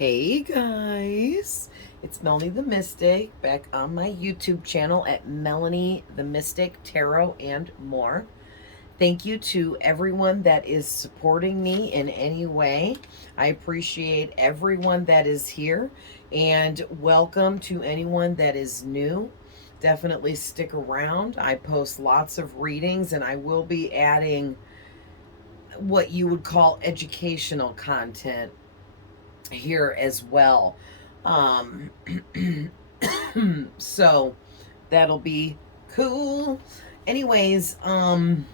Hey guys, it's Melanie the Mystic back on my YouTube channel at Melanie the Mystic Tarot and more. Thank you to everyone that is supporting me in any way. I appreciate everyone that is here, and welcome to anyone that is new. Definitely stick around. I post lots of readings, and I will be adding what you would call educational content here as well. Um, so that'll be cool. Anyways, what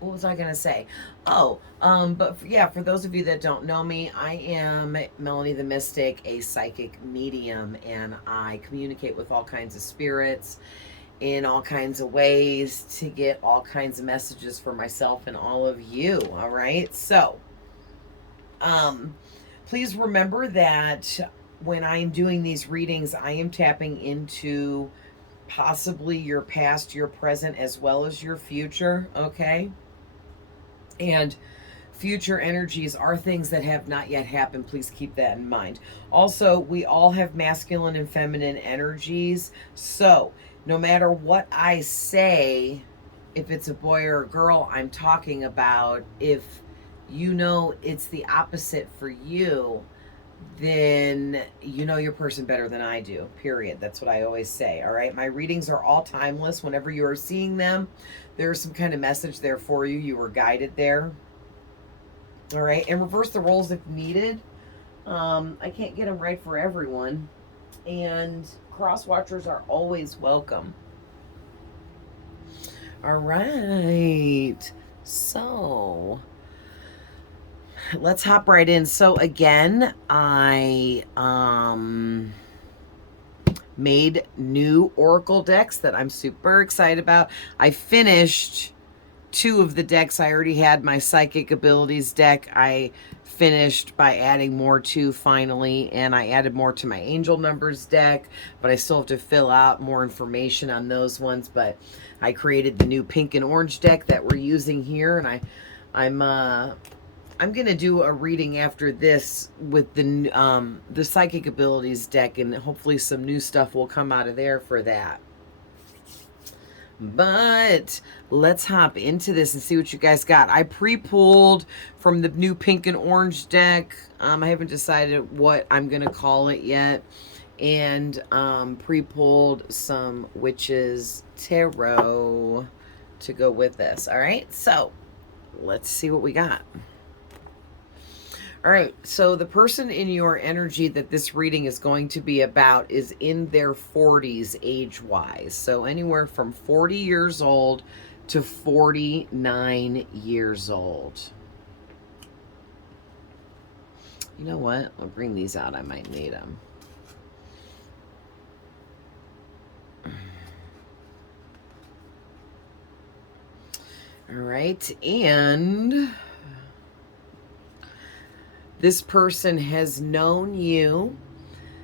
was I gonna say? But for those of you that don't know me, I am Melanie the Mystic, a psychic medium, and I communicate with all kinds of spirits in all kinds of ways to get all kinds of messages for myself and all of you. All right, so um, please remember that when I'm doing these readings, I am tapping into possibly your past, your present, as well as your future, okay? And future energies are things that have not yet happened. Please keep that in mind. Also, we all have masculine and feminine energies. So, no matter what I say, if it's a boy or a girl I'm talking about, if you know it's the opposite for you, then you know your person better than I do, period. That's what I always say, all right? My readings are all timeless. Whenever you are seeing them, there's some kind of message there for you. You were guided there, all right? And reverse the roles if needed. I can't get them right for everyone, and cross watchers are always welcome. All right, so let's hop right in. So again, I made new oracle decks that I'm super excited about. I finished 2 of the decks. I already had my psychic abilities deck. I finished by adding more to finally, and I added more to my angel numbers deck, but I still have to fill out more information on those ones. But I created the new pink and orange deck that we're using here, and I'm gonna do a reading after this with the psychic abilities deck, and hopefully some new stuff will come out of there for that. But let's hop into this and see what you guys got. I pre-pulled from the new pink and orange deck. I haven't decided what I'm gonna call it yet, and pre-pulled some witches tarot to go with this. All right, so let's see what we got. All right, so the person in your energy that this reading is going to be about is in their 40s age-wise. So anywhere from 40 years old to 49 years old. You know what? I'll bring these out. I might need them. All right, and this person has known you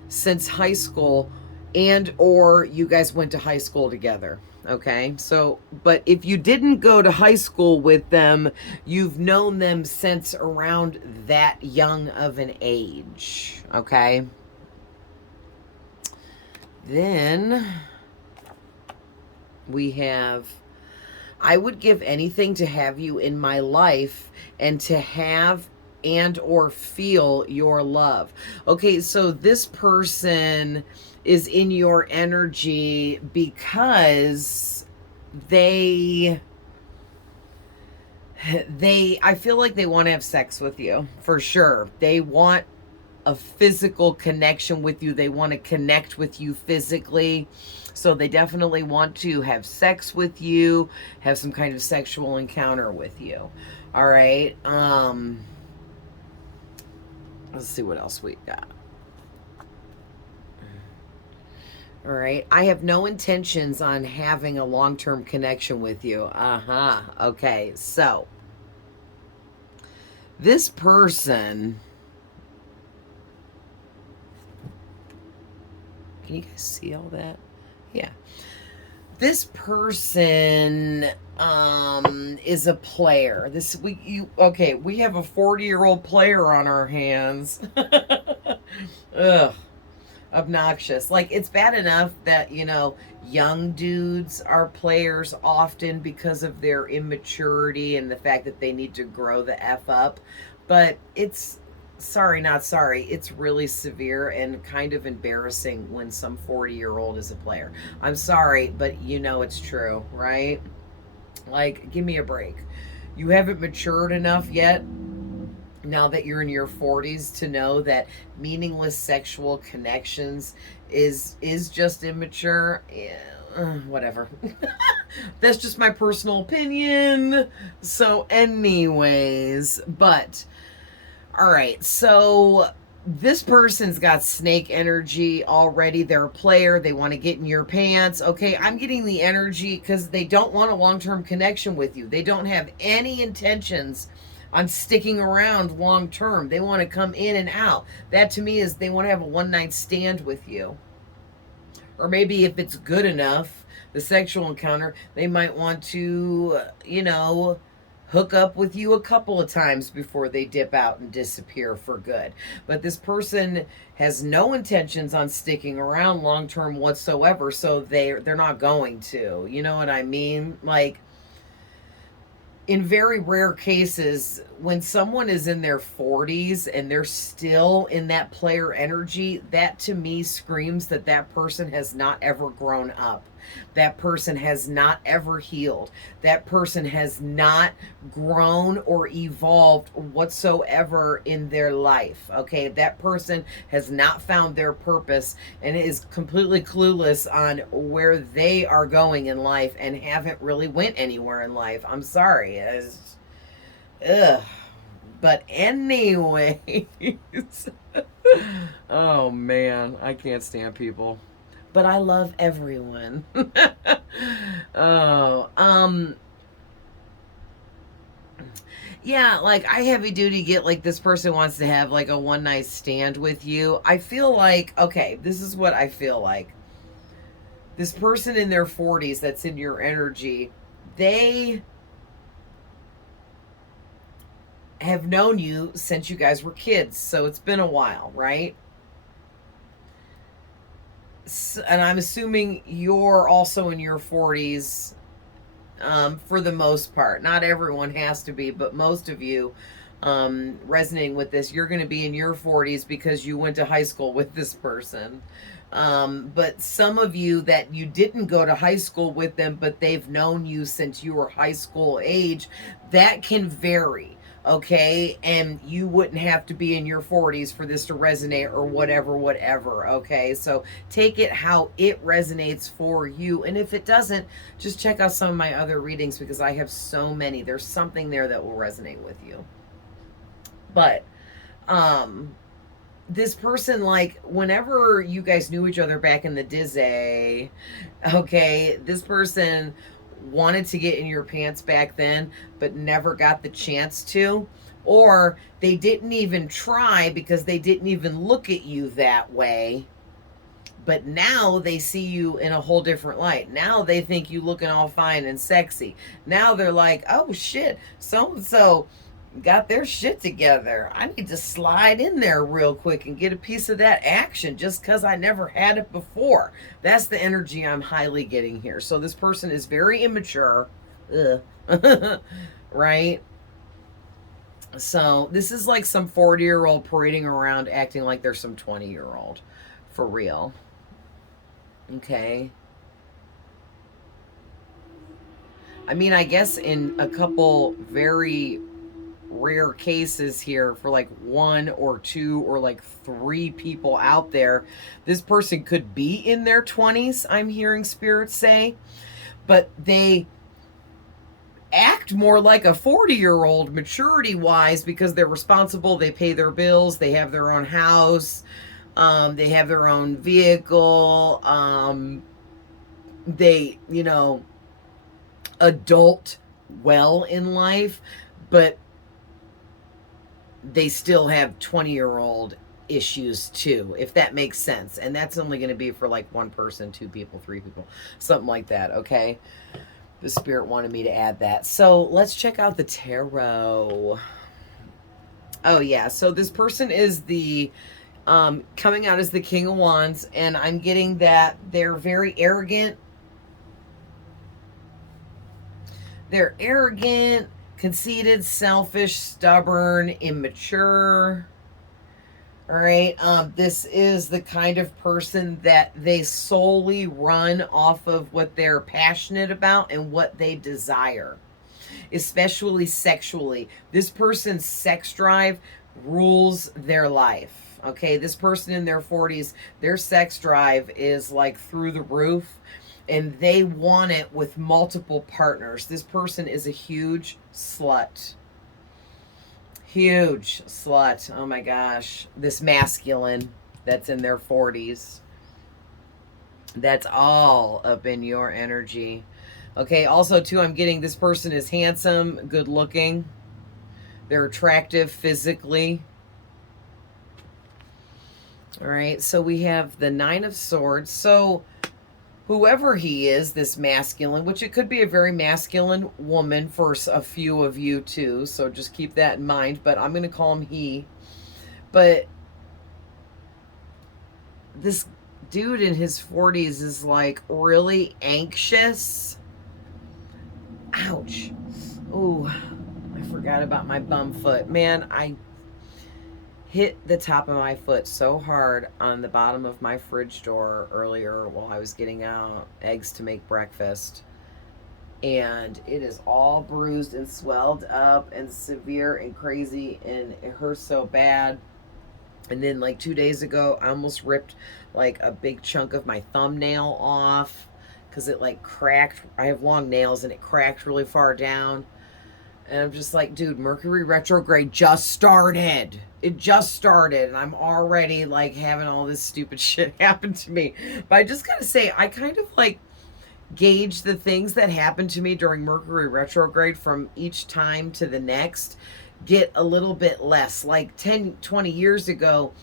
since high school, and or you guys went to high school together, okay? So, but if you didn't go to high school with them, you've known them since around that young of an age, okay? Then we have, I would give anything to have you in my life and to have and or feel your love. Okay, so this person is in your energy because they I feel like they want to have sex with you, for sure. They want a physical connection with you. They want to connect with you physically. So they definitely want to have sex with you, have some kind of sexual encounter with you. All right. Let's see what else we got. All right. I have no intentions on having a long-term connection with you. Okay. So this person, can you guys see all that? Yeah. This person is a player. We have a 40-year-old player on our hands. Ugh, obnoxious. Like, it's bad enough that, young dudes are players often because of their immaturity and the fact that they need to grow the F up. But it's, sorry, not sorry, it's really severe and kind of embarrassing when some 40-year-old is a player. I'm sorry, but it's true, right? Like, give me a break. You haven't matured enough yet now that you're in your 40s to know that meaningless sexual connections is just immature. Yeah, whatever. That's just my personal opinion. So anyways, but all right. So this person's got snake energy already. They're a player. They want to get in your pants. Okay, I'm getting the energy because they don't want a long-term connection with you. They don't have any intentions on sticking around long term. They want to come in and out. That to me is they want to have a one night stand with you. Or maybe if it's good enough, the sexual encounter, they might want to, hook up with you a couple of times before they dip out and disappear for good. But this person has no intentions on sticking around long term whatsoever, so they're not going to. You know what I mean? Like, in very rare cases, when someone is in their 40s and they're still in that player energy, that to me screams that that person has not ever grown up. That person has not ever healed. That person has not grown or evolved whatsoever in their life. Okay, that person has not found their purpose and is completely clueless on where they are going in life and haven't really went anywhere in life. I'm sorry. Ugh. But anyways, oh man, I can't stand people. But I love everyone. Oh, yeah, like I heavy duty get like this person wants to have like a one night stand with you. I feel like, okay, this is what I feel like. This person in their 40s that's in your energy, they have known you since you guys were kids. So it's been a while, right? And I'm assuming you're also in your 40s, for the most part. Not everyone has to be, but most of you resonating with this, you're going to be in your 40s because you went to high school with this person. But some of you that you didn't go to high school with them, but they've known you since you were high school age, that can vary. Okay, and you wouldn't have to be in your 40s for this to resonate or whatever. Okay, so take it how it resonates for you, and if it doesn't, just check out some of my other readings because I have so many. There's something there that will resonate with you. But this person, like, whenever you guys knew each other back in the Dizzy, okay, this person wanted to get in your pants back then, but never got the chance to. Or they didn't even try because they didn't even look at you that way. But now they see you in a whole different light. Now they think you looking all fine and sexy. Now they're like, oh shit, so and so got their shit together. I need to slide in there real quick and get a piece of that action just because I never had it before. That's the energy I'm highly getting here. So this person is very immature. Ugh. Right? So this is like some 40-year-old parading around acting like they're some 20-year-old. For real. Okay. I mean, I guess in a couple very rare cases here for like one or two or like three people out there, this person could be in their 20s, I'm hearing spirits say, but they act more like a 40-year-old maturity wise because they're responsible, they pay their bills, they have their own house, they have their own vehicle, they, adult well in life, but they still have 20-year-old issues too, if that makes sense. And that's only going to be for like one person, two people, three people, something like that, okay? The spirit wanted me to add that. So let's check out the tarot. Oh yeah, so this person is the coming out as the King of Wands, and I'm getting that they're very arrogant. They're arrogant, conceited, selfish, stubborn, immature. All right. This is the kind of person that they solely run off of what they're passionate about and what they desire, especially sexually. This person's sex drive rules their life. Okay. This person in their 40s, their sex drive is like through the roof, and they want it with multiple partners. This person is a huge slut. Huge slut. Oh my gosh. This masculine that's in their 40s. That's all up in your energy. Okay, also too, I'm getting this person is handsome, good looking. They're attractive physically. All right, so we have the Nine of Swords. So whoever he is, this masculine, which it could be a very masculine woman for a few of you too, so just keep that in mind, but I'm going to call him he. But this dude in his 40s is like really anxious. Ouch. Ooh, I forgot about my bum foot. Man, I hit the top of my foot so hard on the bottom of my fridge door earlier while I was getting out eggs to make breakfast. And it is all bruised and swelled up and severe and crazy, and it hurts so bad. And then like 2 days ago, I almost ripped like a big chunk of my thumbnail off because it like cracked. I have long nails and it cracked really far down. And I'm just like, dude, Mercury retrograde just started. It just started, and I'm already like having all this stupid shit happen to me. But I just gotta say, I kind of like gauge the things that happen to me during Mercury retrograde from each time to the next get a little bit less. Like 10, 20 years ago,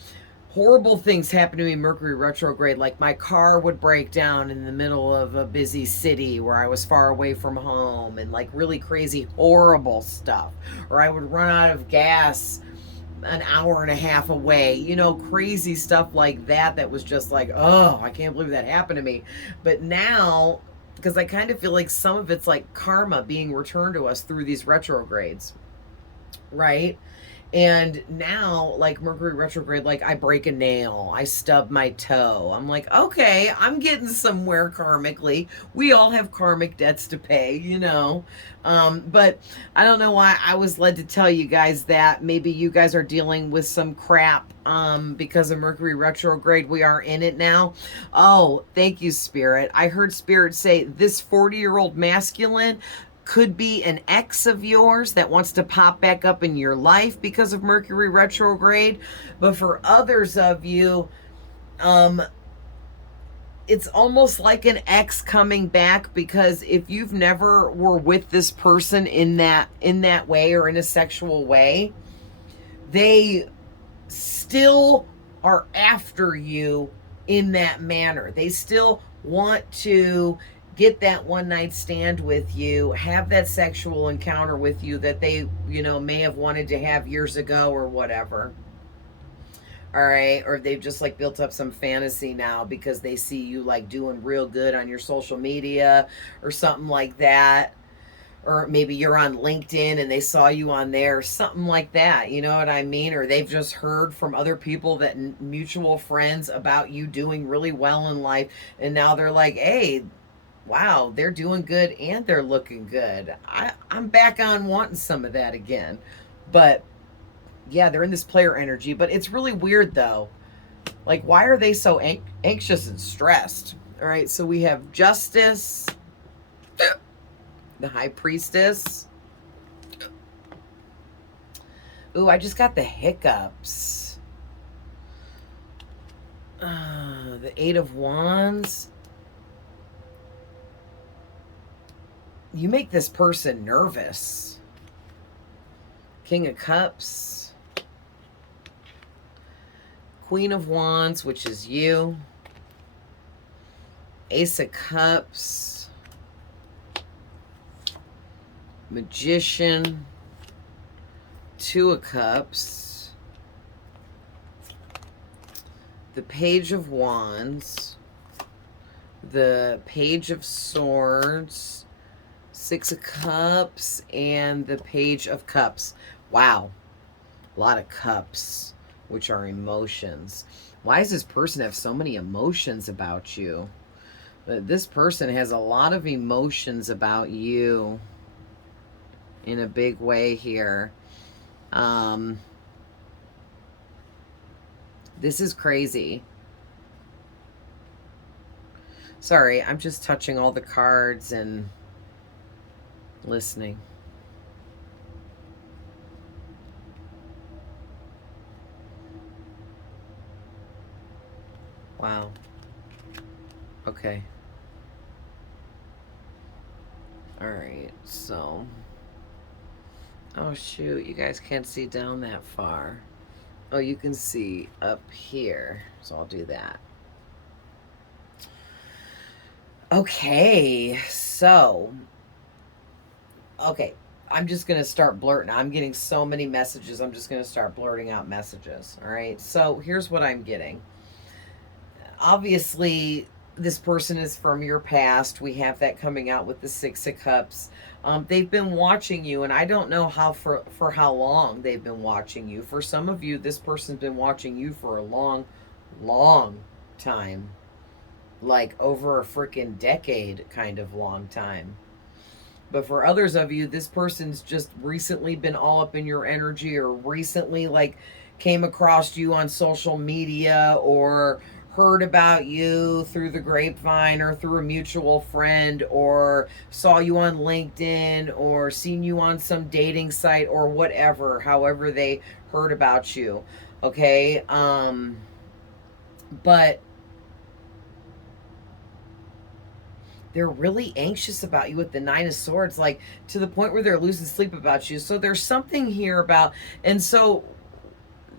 horrible things happened to me in Mercury retrograde. Like my car would break down in the middle of a busy city where I was far away from home, and like really crazy, horrible stuff. Or I would run out of gas an hour and a half away, you know, crazy stuff like that. That was just like, oh, I can't believe that happened to me. But now, because I kind of feel like some of it's like karma being returned to us through these retrogrades, right? And now, like Mercury retrograde, like I break a nail, I stub my toe. I'm like, okay, I'm getting somewhere karmically. We all have karmic debts to pay, you know. But I don't know why I was led to tell you guys that. Maybe you guys are dealing with some crap because of Mercury retrograde. We are in it now. Oh, thank you, Spirit. I heard Spirit say this 40-year-old masculine could be an ex of yours that wants to pop back up in your life because of Mercury retrograde. But for others of you, it's almost like an ex coming back, because if you've never were with this person in that way or in a sexual way, they still are after you in that manner. They still want to get that one night stand with you, have that sexual encounter with you that they, you know, may have wanted to have years ago or whatever. All right. Or they've just like built up some fantasy now because they see you like doing real good on your social media or something like that. Or maybe you're on LinkedIn and they saw you on there, something like that. You know what I mean? Or they've just heard from other people that mutual friends about you doing really well in life. And now they're like, hey, wow, they're doing good and they're looking good. I'm back on wanting some of that again. But yeah, they're in this player energy. But it's really weird though. Like, why are they so anxious and stressed? All right, so we have Justice, the High Priestess. Ooh, I just got the hiccups. The Eight of Wands. You make this person nervous. King of Cups. Queen of Wands, which is you. Ace of Cups. Magician. Two of Cups. The Page of Wands. The Page of Swords. Six of Cups. And the Page of Cups. Wow. A lot of cups, which are emotions. Why does this person have so many emotions about you? This person has a lot of emotions about you in a big way here. This is crazy. Sorry, I'm just touching all the cards and listening. Wow. Okay. All right, so. Oh, shoot. You guys can't see down that far. Oh, you can see up here. So I'll do that. Okay, so. Okay, I'm just going to start blurting. I'm getting so many messages. I'm just going to start blurting out messages. All right, so here's what I'm getting. Obviously, this person is from your past. We have that coming out with the Six of Cups. They've been watching you, and I don't know how for how long they've been watching you. For some of you, this person's been watching you for a long time. Like over a freaking decade kind of long time. But for others of you, this person's just recently been all up in your energy, or recently like came across you on social media, or heard about you through the grapevine or through a mutual friend, or saw you on LinkedIn, or seen you on some dating site, or whatever, however they heard about you. Okay. But they're really anxious about you with the Nine of Swords, like to the point where they're losing sleep about you. So there's something here about, and so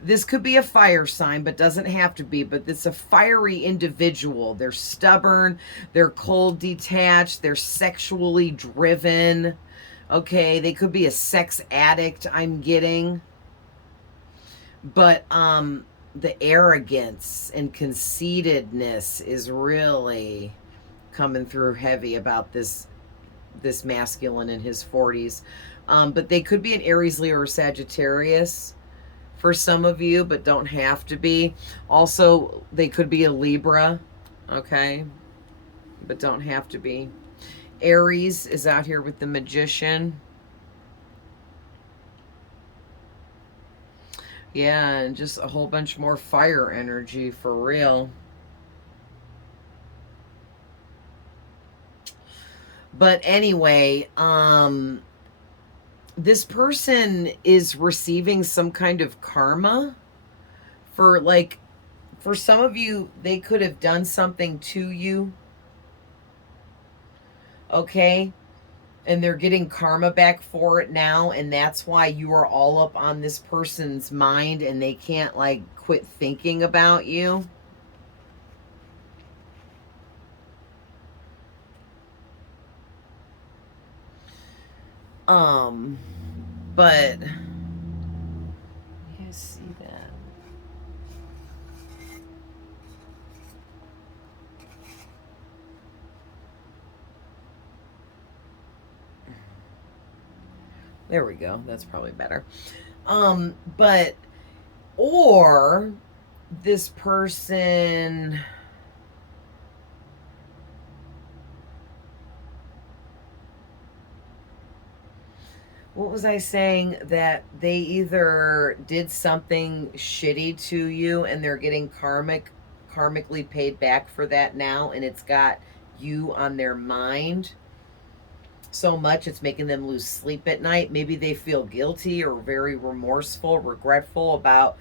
this could be a fire sign, but doesn't have to be. But it's a fiery individual. They're stubborn. They're cold, detached. They're sexually driven. Okay, they could be a sex addict, I'm getting. But the arrogance and conceitedness is really coming through heavy about this masculine in his 40s. But they could be an Aries, Leo, or Sagittarius for some of you, but don't have to be. Also, they could be a Libra, okay? But don't have to be. Aries is out here with the Magician. Yeah, and just a whole bunch more fire energy for real. But anyway, this person is receiving some kind of karma for, like, for some of you, they could have done something to you. Okay? And they're getting karma back for it now, and that's why you are all up on this person's mind, and they can't, like, quit thinking about you. But you see that. There we go. That's probably better. But, or this person, what was I saying? That they either did something shitty to you and they're getting karmically paid back for that now, and it's got you on their mind so much it's making them lose sleep at night. Maybe they feel guilty or very remorseful, regretful about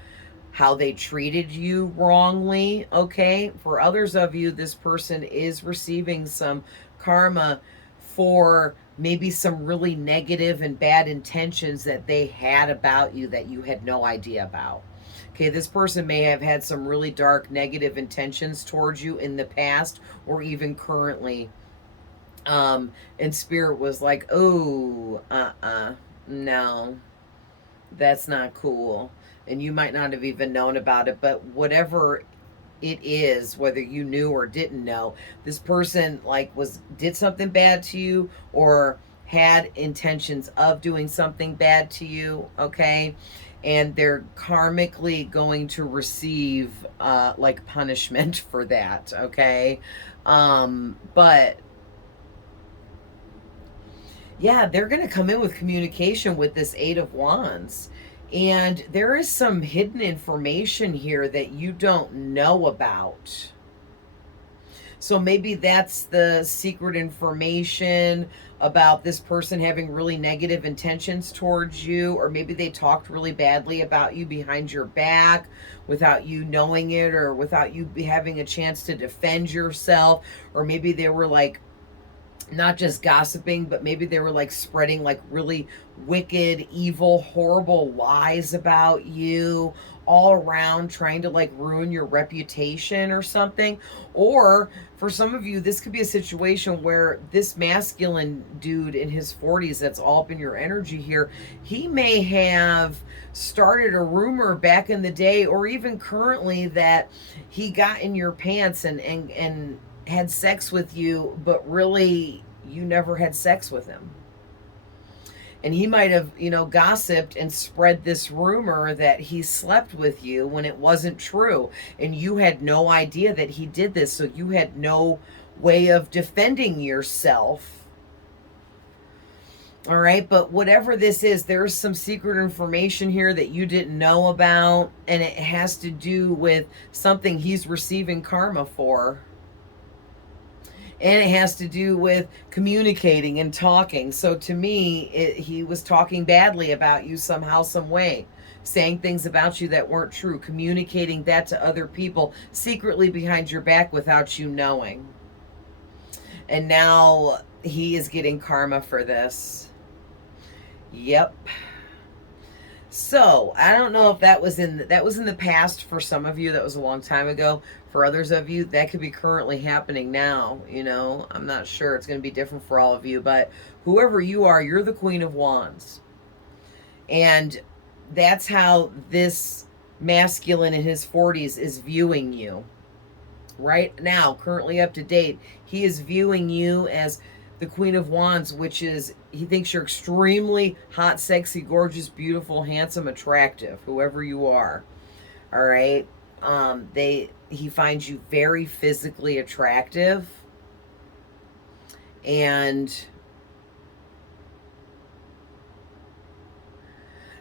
how they treated you wrongly. Okay, for others of you, this person is receiving some karma for maybe some really negative and bad intentions that they had about you that you had no idea about. Okay, this person may have had some really dark negative intentions towards you in the past or even currently. And spirit was like, oh, no, that's not cool. And you might not have even known about it, but whatever it is, whether you knew or didn't know, this person like did something bad to you or had intentions of doing something bad to you, okay? And they're karmically going to receive like punishment for that, okay? But yeah, they're going to come in with communication with this Eight of Wands. And there is some hidden information here that you don't know about. So maybe that's the secret information about this person having really negative intentions towards you, or maybe they talked really badly about you behind your back without you knowing it, or without you having a chance to defend yourself, or maybe they were like not just gossiping, but maybe they were like spreading like really wicked, evil, horrible lies about you all around, trying to like ruin your reputation or something. Or for some of you, this could be a situation where this masculine dude in his 40s, that's all up in your energy here, he may have started a rumor back in the day or even currently that he got in your pants and had sex with you, but really you never had sex with him. And he might have, gossiped and spread this rumor that he slept with you when it wasn't true. And you had no idea that he did this. So you had no way of defending yourself. All right. But whatever this is, there's some secret information here that you didn't know about. And it has to do with something he's receiving karma for. And it has to do with communicating and talking. So to me, he was talking badly about you somehow, some way, saying things about you that weren't true, communicating that to other people secretly behind your back without you knowing. And now he is getting karma for this. Yep. So I don't know if that was in the past for some of you. That was a long time ago. For others of you, that could be currently happening now. I'm not sure. It's going to be different for all of you. But whoever you are, you're the Queen of Wands. And that's how this masculine in his 40s is viewing you. Right now, currently up to date, he is viewing you as the Queen of Wands, which is, he thinks you're extremely hot, sexy, gorgeous, beautiful, handsome, attractive, whoever you are. All right. He finds you very physically attractive. And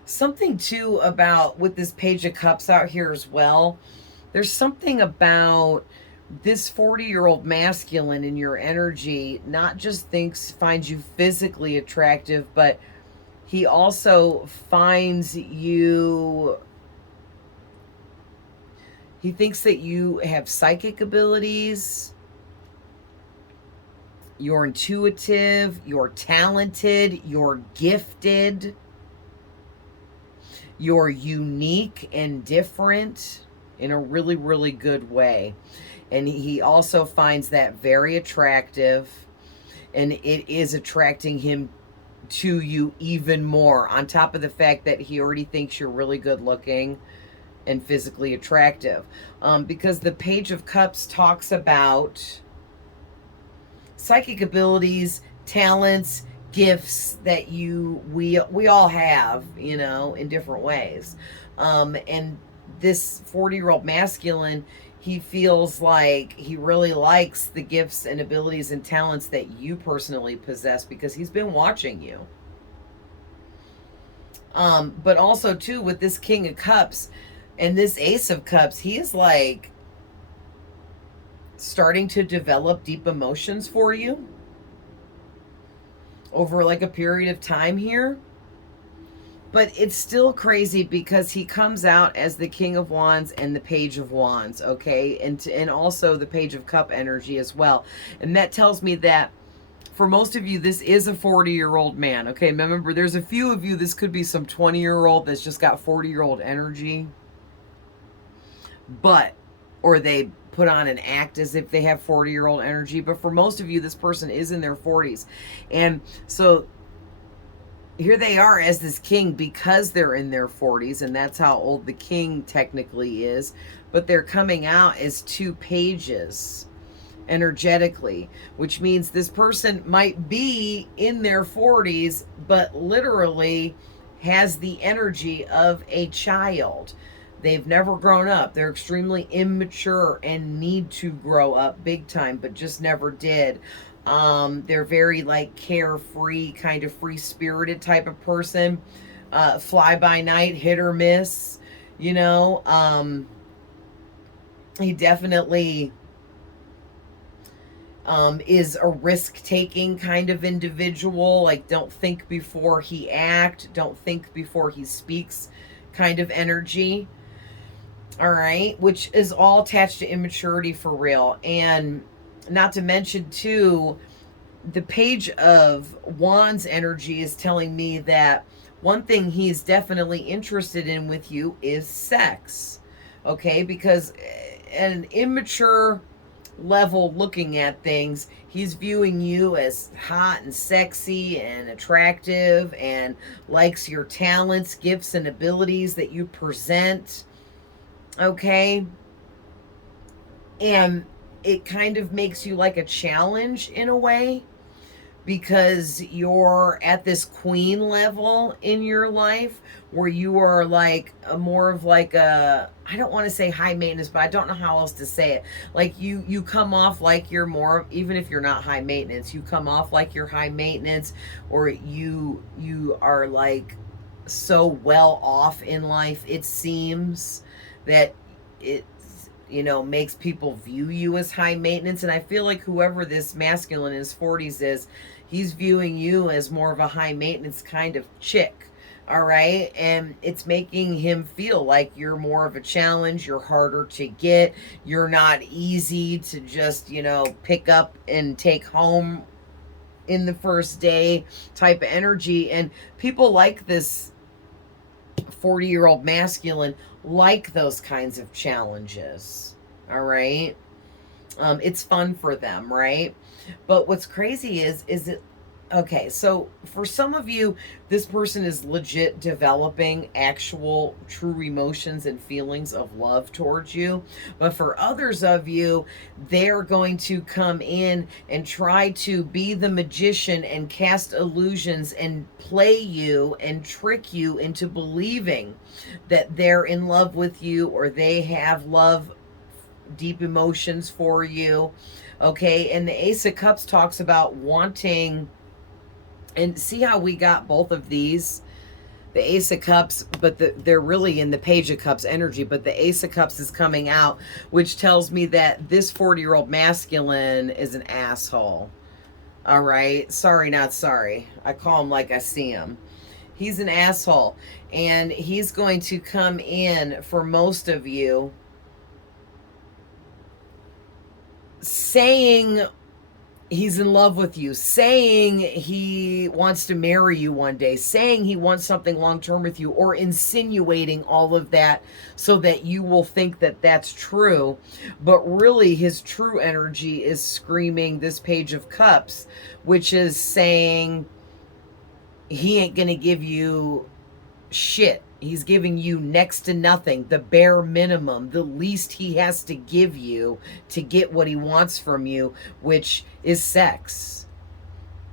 something too about with this Page of Cups out here as well. There's something about this 40-year-old masculine in your energy not just finds you physically attractive, but he also finds you, he thinks that you have psychic abilities, you're intuitive, you're talented, you're gifted, you're unique and different in a really, really good way. And he also finds that very attractive, and it is attracting him to you even more, on top of the fact that he already thinks you're really good looking and physically attractive. Because the Page of Cups talks about psychic abilities, talents, gifts that we all have, in different ways. And this 40-year-old masculine, he feels like he really likes the gifts and abilities and talents that you personally possess because he's been watching you. But also too, with this King of Cups and this Ace of Cups, he is like starting to develop deep emotions for you over like a period of time here. But it's still crazy because he comes out as the King of Wands and the Page of Wands, okay? And also the Page of Cup energy as well. And that tells me that for most of you, this is a 40-year-old man, okay? Remember, there's a few of you, this could be some 20-year-old that's just got 40-year-old energy. but, or they put on an act as if they have 40-year-old energy. But for most of you, this person is in their 40s. And so here they are as this king because they're in their 40s, and that's how old the king technically is. But they're coming out as 2 pages energetically, which means this person might be in their 40s, but literally has the energy of a child. They've never grown up. They're extremely immature and need to grow up big time, but just never did. They're very like carefree, kind of free spirited type of person. Fly by night, hit or miss, you know. He definitely is a risk-taking kind of individual, like don't think before he act, don't think before he speaks kind of energy. All right, which is all attached to immaturity for real. And not to mention too, the Page of Wands energy is telling me that one thing he's definitely interested in with you is sex. Okay, because an immature level looking at things, he's viewing you as hot and sexy and attractive and likes your talents, gifts, and abilities that you present. Okay. And it kind of makes you like a challenge in a way, because you're at this queen level in your life where you are like a more of like a, I don't want to say high maintenance, but I don't know how else to say it. Like you come off like you're more, even if you're not high maintenance, you come off like you're high maintenance, or you are like so well off in life, it seems, that it, you know, makes people view you as high maintenance. And I feel like whoever this masculine in his 40s is, he's viewing you as more of a high maintenance kind of chick. All right. And it's making him feel like you're more of a challenge. You're harder to get. You're not easy to just, you know, pick up and take home in the first day type of energy. And people like this 40-year-old masculine like those kinds of challenges. All right. It's fun for them, right? But what's crazy is it, okay, so for some of you, this person is legit developing actual true emotions and feelings of love towards you. But for others of you, they're going to come in and try to be the magician and cast illusions and play you and trick you into believing that they're in love with you, or they have love, deep emotions for you. Okay, and the Ace of Cups talks about wanting, and see how we got both of these, the Ace of Cups, but they're really in the Page of Cups energy, but the Ace of Cups is coming out, which tells me that this 40-year-old masculine is an asshole. All right, sorry, not sorry. I call him like I see him. He's an asshole, and he's going to come in for most of you saying he's in love with you, saying he wants to marry you one day, saying he wants something long-term with you, or insinuating all of that so that you will think that that's true. But really his true energy is screaming this Page of Cups, which is saying he ain't gonna give you shit. He's giving you next to nothing, the bare minimum, the least he has to give you to get what he wants from you, which is sex.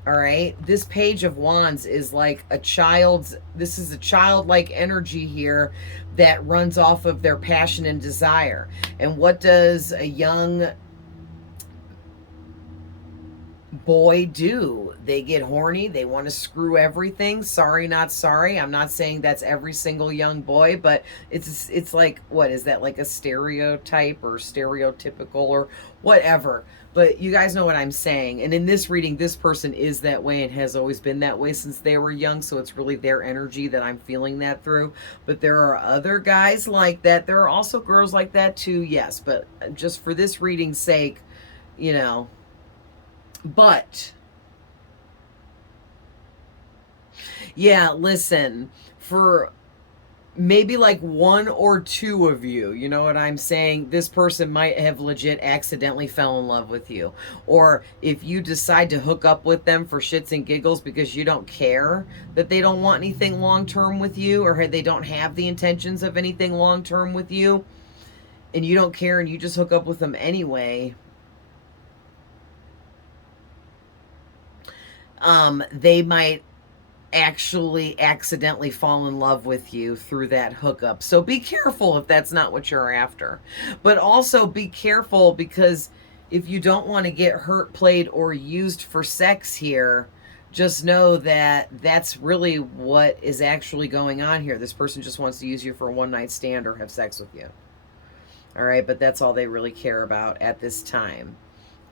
All right. This Page of Wands is like a child's, this is a childlike energy here that runs off of their passion and desire. And what does a young boy do? They get horny, they want to screw everything. Sorry, not sorry. I'm not saying that's every single young boy, but it's like, what is that, like a stereotype or stereotypical or whatever? But you guys know what I'm saying. And in this reading, this person is that way and has always been that way since they were young, so it's really their energy that I'm feeling that through. But there are other guys like that. There are also girls like that too, yes, but just for this reading's sake, you know. But yeah, listen, for maybe like one or two of you, you know what I'm saying? This person might have legit accidentally fell in love with you. Or if you decide to hook up with them for shits and giggles because you don't care that they don't want anything long term with you, or they don't have the intentions of anything long term with you, and you don't care and you just hook up with them anyway, they might actually accidentally fall in love with you through that hookup. So be careful if that's not what you're after. But also be careful, because if you don't want to get hurt, played, or used for sex here, just know that that's really what is actually going on here. This person just wants to use you for a one-night stand or have sex with you. All right, but that's all they really care about at this time.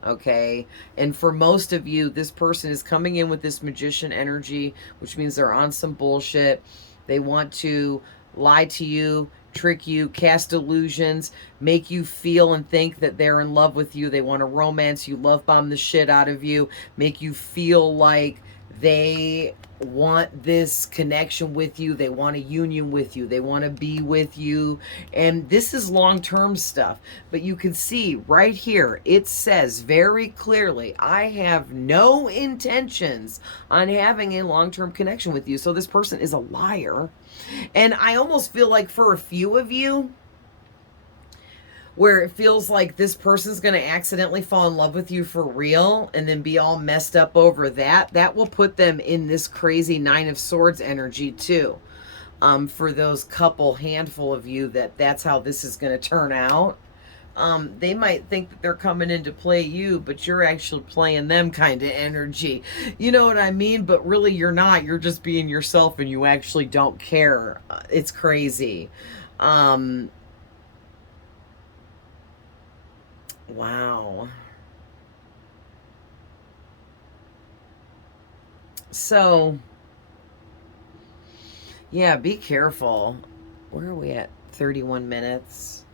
Okay, and for most of you, this person is coming in with this magician energy, which means they're on some bullshit. They want to lie to you, trick you, cast illusions, make you feel and think that they're in love with you. They want to romance you, love bomb the shit out of you, make you feel like they want this connection with you. They want a union with you. They want to be with you. And this is long-term stuff. But you can see right here, it says very clearly, I have no intentions on having a long-term connection with you. So this person is a liar. And I almost feel like for a few of you, where it feels like this person's going to accidentally fall in love with you for real and then be all messed up over that, that will put them in this crazy Nine of Swords energy too. For those couple handful of you that's how this is going to turn out. They might think that they're coming in to play you, but you're actually playing them kind of energy. You know what I mean? But really you're not. You're just being yourself and you actually don't care. It's crazy. Wow. So, yeah, be careful. Where are we at? 31 minutes.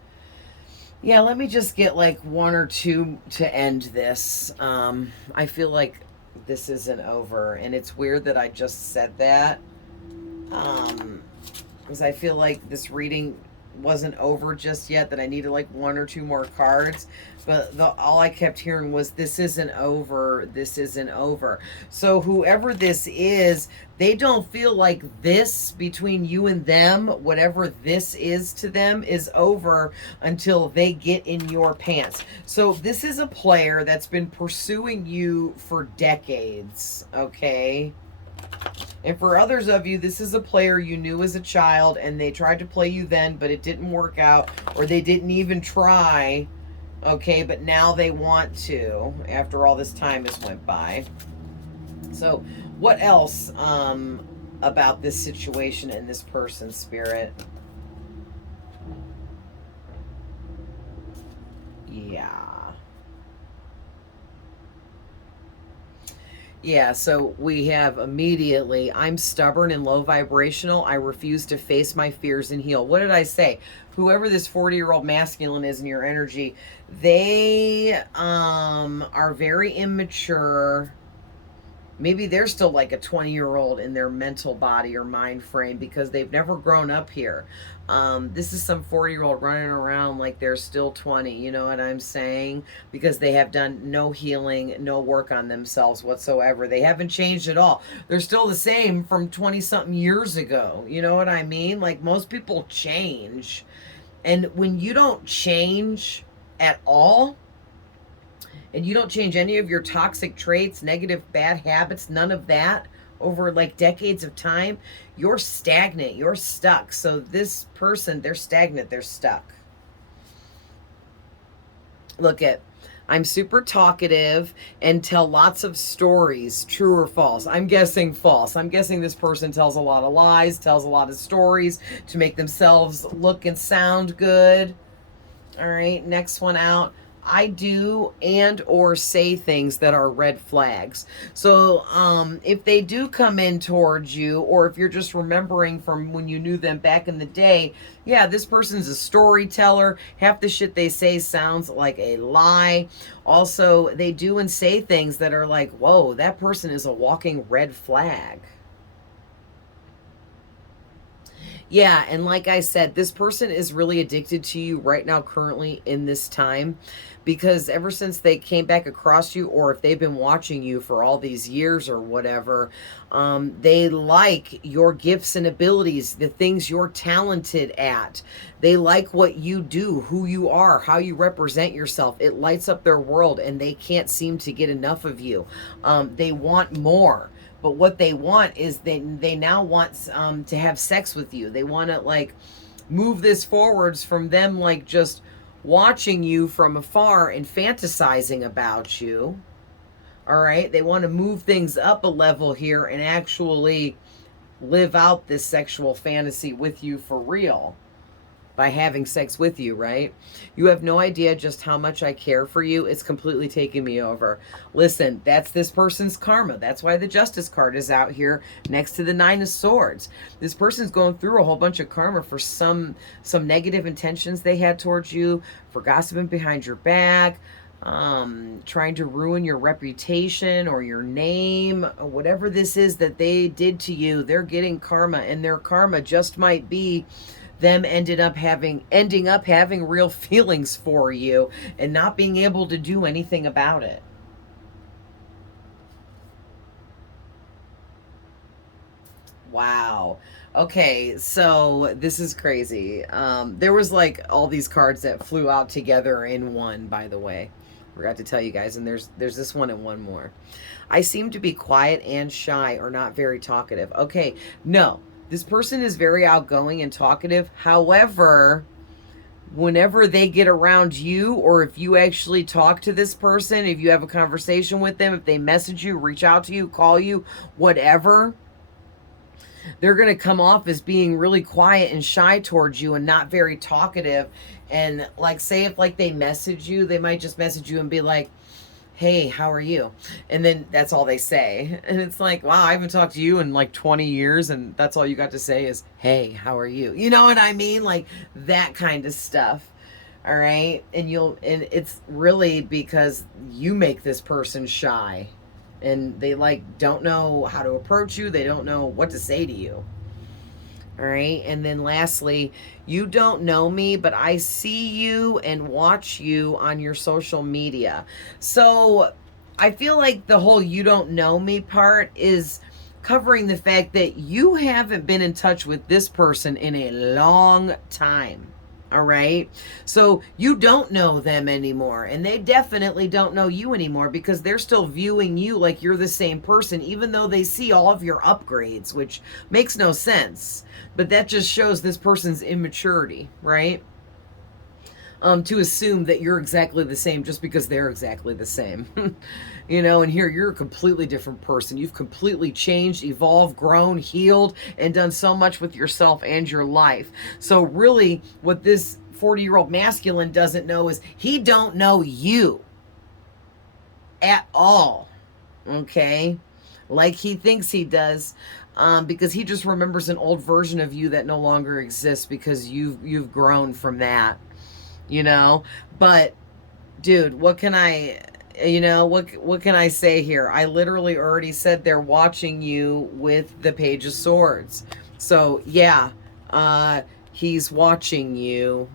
Yeah, let me just get like one or two to end this. I feel like this isn't over, and it's weird that I just said that. Because I feel like this reading wasn't over just yet, that I needed like one or two more cards, but all I kept hearing was this isn't over, this isn't over. So whoever this is, they don't feel like this between you and them, whatever this is to them, is over until they get in your pants. So this is a player that's been pursuing you for decades, okay? And for others of you, this is a player you knew as a child and they tried to play you then, but it didn't work out, or they didn't even try, okay? But now they want to after all this time has went by. So what else about this situation and this person, Spirit? Yeah. Yeah, so we have immediately, I'm stubborn and low vibrational. I refuse to face my fears and heal. What did I say? Whoever this 40-year-old masculine is in your energy, they are very immature. Maybe they're still like a 20-year-old in their mental body or mind frame because they've never grown up here. This is some 40-year-old running around like they're still 20, you know what I'm saying? Because they have done no healing, no work on themselves whatsoever. They haven't changed at all. They're still the same from 20-something years ago. You know what I mean? Like, most people change. And when you don't change at all, and you don't change any of your toxic traits, negative, bad habits, none of that over like decades of time, you're stagnant, you're stuck. So this person, they're stagnant, they're stuck. Look at, I'm super talkative and tell lots of stories, true or false. I'm guessing false. I'm guessing this person tells a lot of lies, tells a lot of stories to make themselves look and sound good. All right, next one out. I do and or say things that are red flags. So if they do come in towards you, or if you're just remembering from when you knew them back in the day, yeah, this person's a storyteller. Half the shit they say sounds like a lie. Also, they do and say things that are like, whoa, that person is a walking red flag. Yeah, and like I said, this person is really addicted to you right now, currently in this time, because ever since they came back across you, or if they've been watching you for all these years or whatever, they like your gifts and abilities, the things you're talented at. They like what you do, who you are, how you represent yourself. It lights up their world, and they can't seem to get enough of you. They want more. But what they want is they now want to have sex with you. They want to like move this forwards from them like just watching you from afar and fantasizing about you. All right, they want to move things up a level here and actually live out this sexual fantasy with you for real by having sex with you, right? You have no idea just how much I care for you. It's completely taking me over. Listen, that's this person's karma. That's why the Justice card is out here next to the Nine of Swords. This person's going through a whole bunch of karma for some negative intentions they had towards you, for gossiping behind your back, trying to ruin your reputation or your name, or whatever this is that they did to you. They're getting karma, and their karma just might be them ending up having real feelings for you and not being able to do anything about it. Wow. Okay, so this is crazy. There was like all these cards that flew out together in one, by the way. Forgot to tell you guys, and there's this one and one more. I seem to be quiet and shy or not very talkative. Okay, no. This person is very outgoing and talkative. However, whenever they get around you, or if you actually talk to this person, if you have a conversation with them, if they message you, reach out to you, call you, whatever, they're going to come off as being really quiet and shy towards you and not very talkative. And like, say if like they message you, they might just message you and be like, hey, how are you? And then that's all they say. And it's like, wow, I haven't talked to you in like 20 years and that's all you got to say is, hey, how are you? You know what I mean? Like that kind of stuff. All right. And it's really because you make this person shy, and they like don't know how to approach you. They don't know what to say to you. All right. And then lastly, you don't know me, but I see you and watch you on your social media. So I feel like the whole you don't know me part is covering the fact that you haven't been in touch with this person in a long time. All right. So you don't know them anymore, and they definitely don't know you anymore because they're still viewing you like you're the same person, even though they see all of your upgrades, which makes no sense. But that just shows this person's immaturity, right? To assume that you're exactly the same just because they're exactly the same. And here you're a completely different person. You've completely changed, evolved, grown, healed, and done so much with yourself and your life. So really, what this 40-year-old masculine doesn't know is he don't know you at all. Okay? Like he thinks he does. Because he just remembers an old version of you that no longer exists because you've grown from that. But dude, what can what can I say here? I literally already said they're watching you with the Page of Swords. So yeah, he's watching you.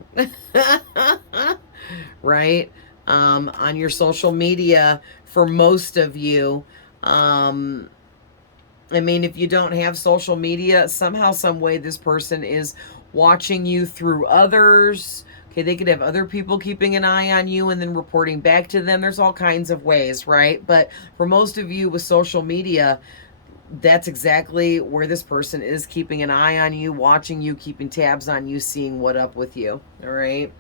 Right? On your social media for most of you. I mean, if you don't have social media, somehow, some way, this person is watching you through others. Okay, they could have other people keeping an eye on you and then reporting back to them. There's all kinds of ways, right? But for most of you with social media, that's exactly where this person is keeping an eye on you, watching you, keeping tabs on you, seeing what up with you. All right.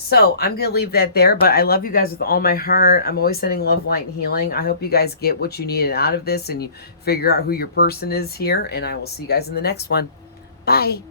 So I'm going to leave that there, but I love you guys with all my heart. I'm always sending love, light, and healing. I hope you guys get what you needed out of this and you figure out who your person is here, and I will see you guys in the next one. Bye.